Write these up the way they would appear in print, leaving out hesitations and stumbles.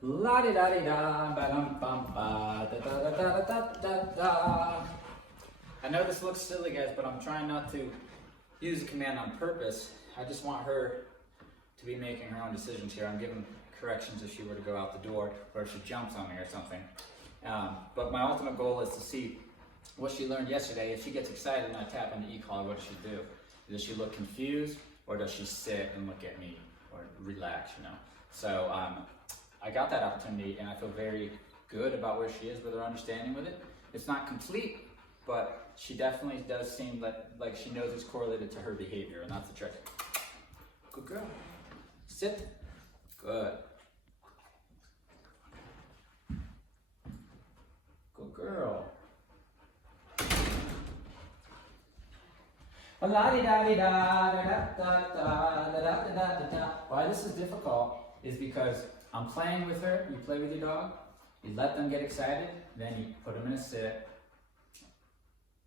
La di da di da, ba dum bum ba, da da da da da da da. I know this looks silly, guys, but I'm trying not to use the command on purpose. I just want her to be making her own decisions here. I'm giving corrections if she were to go out the door or if she jumps on me or something. But my ultimate goal is to see what she learned yesterday. If she gets excited and I tap into e-collar, what does she do? Does she look confused, or does she sit and look at me or relax, you know? So I got that opportunity and I feel very good about where she is with her understanding with it. It's not complete, but she definitely does seem like she knows it's correlated to her behavior, and that's the trick. Good girl. Sit. Good. Good girl. Why this is difficult is because I'm playing with her. You play with your dog, you let them get excited, then you put them in a sit,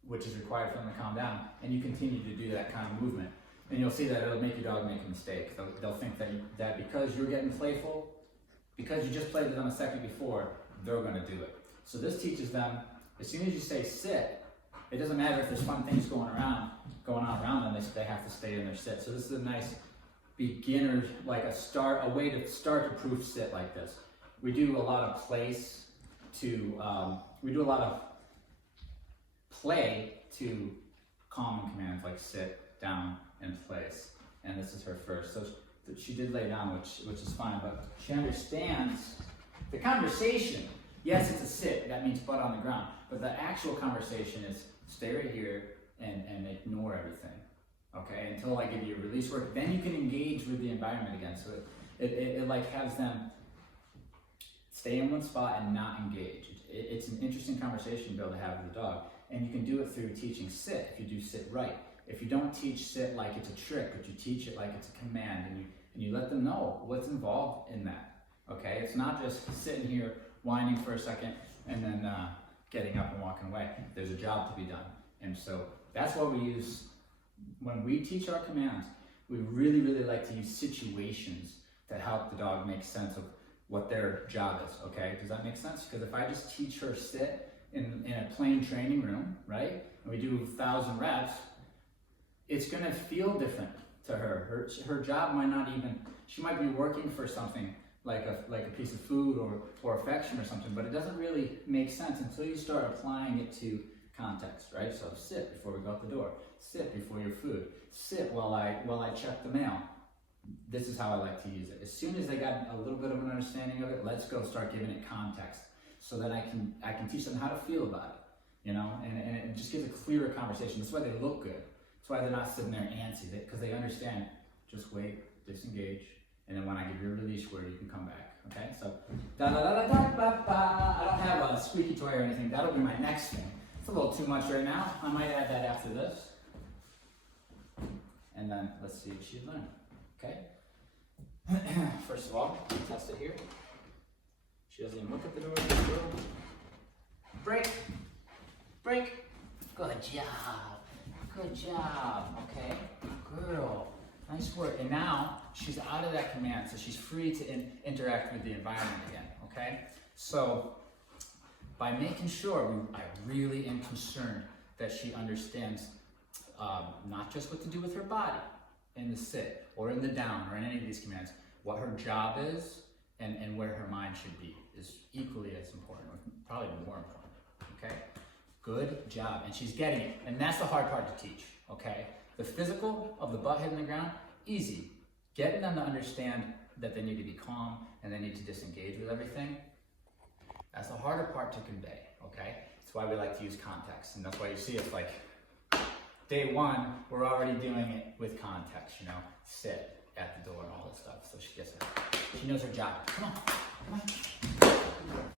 which is required for them to calm down, and you continue to do that kind of movement. And you'll see that it'll make your dog make a mistake. They'll think that because you're getting playful, because you just played with them a second before, they're going to do it. So this teaches them, as soon as you say sit, it doesn't matter if there's fun things going on around them, they have to stay in their sit. So this is a nice beginner, like a way to start to proof sit like this. We do a lot of play to common commands like sit, down, and place. And this is her first. So she did lay down, which is fine, but she understands the conversation. Yes, it's a sit, that means butt on the ground, but the actual conversation is stay right here and ignore everything, okay, until I give you a release word. Then you can engage with the environment again. So it like has them stay in one spot and not engage. It's an interesting conversation to be able to have with the dog, and you can do it through teaching sit if you do sit right. If you don't teach sit like it's a trick, but you teach it like it's a command, and you let them know what's involved in that, okay? It's not just sitting here whining for a second and then getting up and walking away. There's a job to be done. And so that's what we use when we teach our commands. We really, really like to use situations that help the dog make sense of what their job is, okay? Does that make sense? Because if I just teach her sit in a plain training room, right? And we do 1,000 reps, it's gonna feel different to her. Her job might not even, she might be working for something like a piece of food or affection or something, but it doesn't really make sense until you start applying it to context, right? So sit before we go out the door, sit before your food, sit while I check the mail. This is how I like to use it. As soon as they got a little bit of an understanding of it, let's go start giving it context so that I can teach them how to feel about it, you know, and it just gives a clearer conversation. That's why they look good. That's why they're not sitting there antsy, because they understand, just wait, disengage, and then when I give you a release word, you can come back, okay? So, da da da da da ba ba. I don't have a squeaky toy or anything. That'll be my next thing. It's a little too much right now. I might add that after this. And then let's see what she's learned, okay? First of all, test it here. She doesn't even look at the door. Break. Break. Good job. Good job. Okay. Girl. Nice work. And now she's out of that command, so she's free to interact with the environment again. Okay. So by making sure, I really am concerned that she understands not just what to do with her body in the sit or in the down or in any of these commands, what her job is and where her mind should be is equally as important, or probably more important. Okay. Good job. And she's getting it. And that's the hard part to teach, okay? The physical of the butt hitting the ground, easy. Getting them to understand that they need to be calm and they need to disengage with everything, that's the harder part to convey, okay? That's why we like to use context. And that's why you see it's like day one, we're already doing it with context, you know? Sit at the door and all this stuff. So she gets it. She knows her job. Come on, come on.